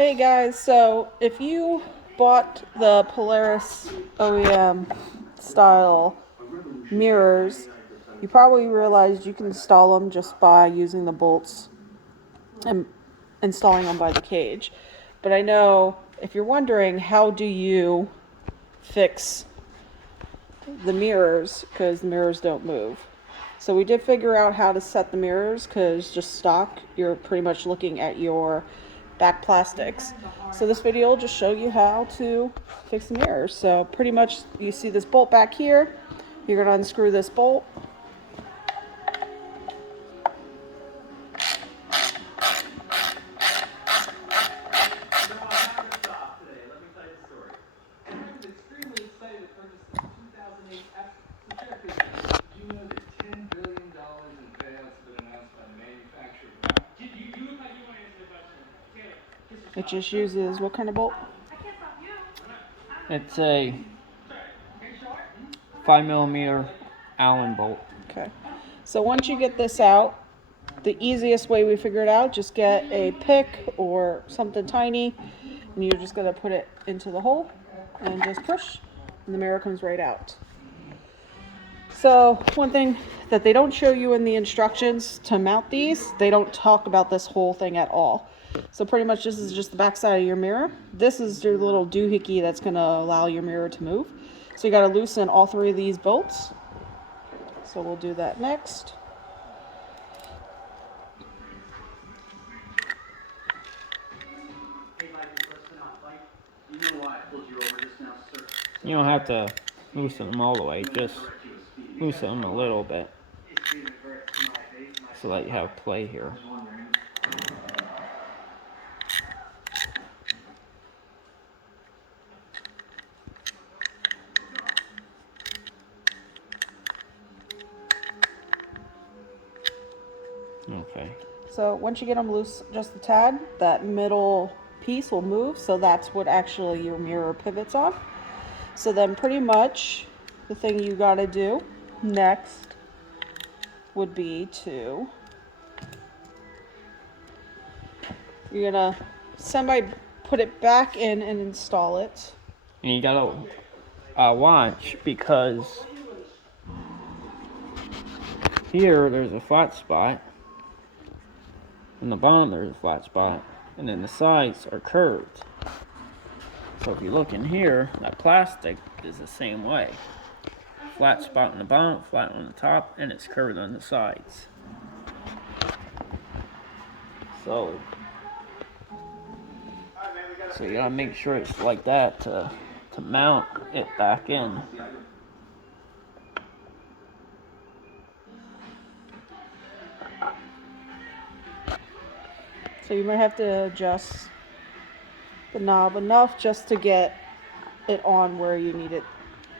Hey guys, so if you bought the Polaris OEM style mirrors, you probably realized you can install them just by using the bolts and installing them by the cage. But I know if you're wondering, how do you fix the mirrors, because the mirrors don't move. So we did figure out how to set the mirrors, because just stock, you're pretty much looking at your back plastics. So this video will just show you how to fix the mirrors. So pretty much you see this bolt back here. You're going to unscrew this bolt. It just uses what kind of bolt? It's a 5mm Allen bolt. Okay. So once you get this out, the easiest way we figured out, just get a pick or something tiny, and you're just going to put it into the hole and just push, and the mirror comes right out. So one thing that they don't show you in the instructions to mount these, they don't talk about this whole thing at all. So pretty much this is just the back side of your mirror. This is your little doohickey that's going to allow your mirror to move. So you got to loosen all three of these bolts. So we'll do that next. You don't have to loosen them all the way, just loosen them a little bit so that you have play here. Okay. So once you get them loose just a tad, that middle piece will move, so that's what actually your mirror pivots on. So then pretty much the thing you got to do next would be to, you're going to put it back in and install it. And you gotta watch, because here there's a flat spot, in the bottom there's a flat spot, and then the sides are curved. So if you look in here, that plastic is the same way. Flat spot on the bottom, flat on the top, and it's curved on the sides. So you gotta make sure it's like that to mount it back in. So you might have to adjust the knob enough just to get it on where you need it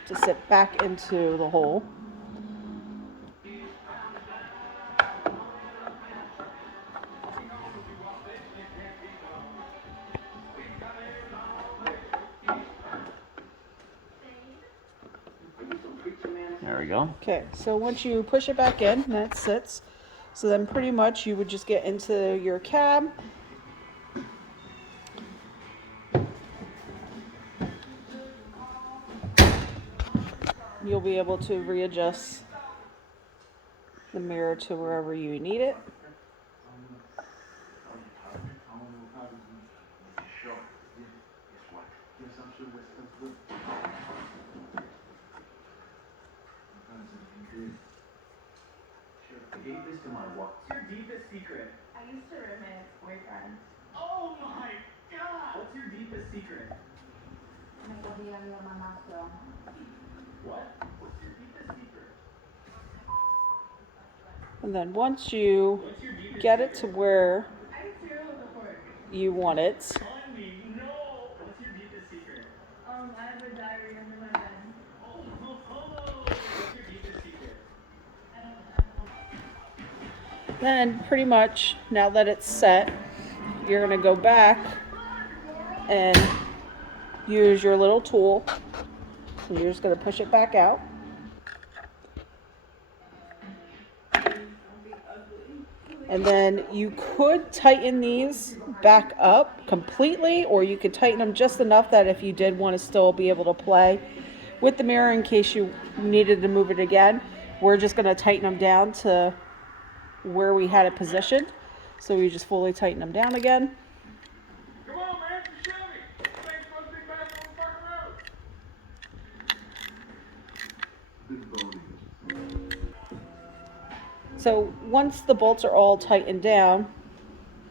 to sit back into the hole. There we go. Okay, so once you push it back in, that sits. So then pretty much you would just get into your cab. You'll be able to readjust the mirror to wherever you need it. I gave this to my wife. What's your deepest secret? I used to rip my ex-boyfriend. Oh my god! What's your deepest secret? Me podía mi hermanastro. What? What's your deepest secret? And then once you get it to where you want it, On me, no! What's your deepest secret? I have a diary under my bed. Oh, what's your deepest secret? then pretty much now that it's set, you're going to go back and use your little tool. And you're just going to push it back out. And then you could tighten these back up completely, or you could tighten them just enough that if you did want to still be able to play with the mirror in case you needed to move it again, we're just going to tighten them down to where we had it positioned. So we just fully tighten them down again. Come on, man, it's a Chevy. This thing's supposed to be back on the fucking road. So once the bolts are all tightened down,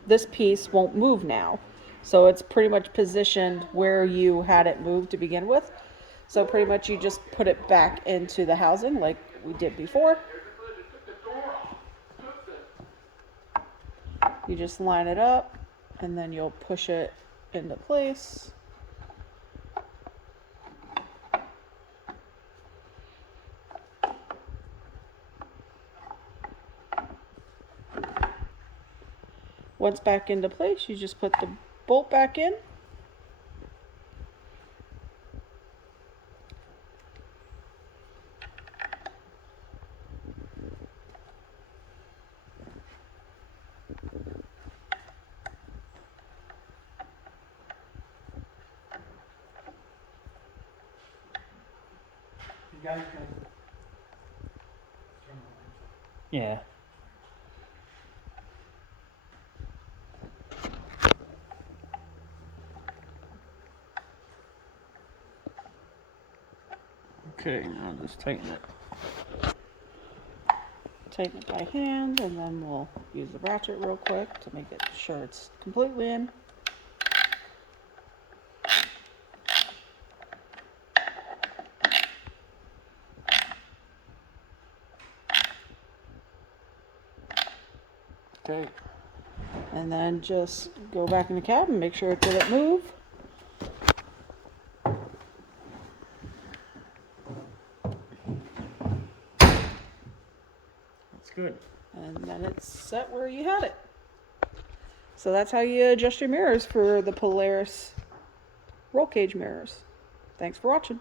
this piece won't move now. So it's pretty much positioned where you had it moved to begin with. So pretty much you just put it back into the housing like we did before. You just line it up and then you'll push it into place. Once back into place, you just put the bolt back in. You guys can turn the lights Yeah. off. Okay, now just tighten it. Tighten it by hand, and then we'll use the ratchet real quick to make it sure it's completely in. Okay. And then just go back in the cab and make sure it didn't move. That's good. And then it's set where you had it. So that's how you adjust your mirrors for the Polaris roll cage mirrors. Thanks for watching.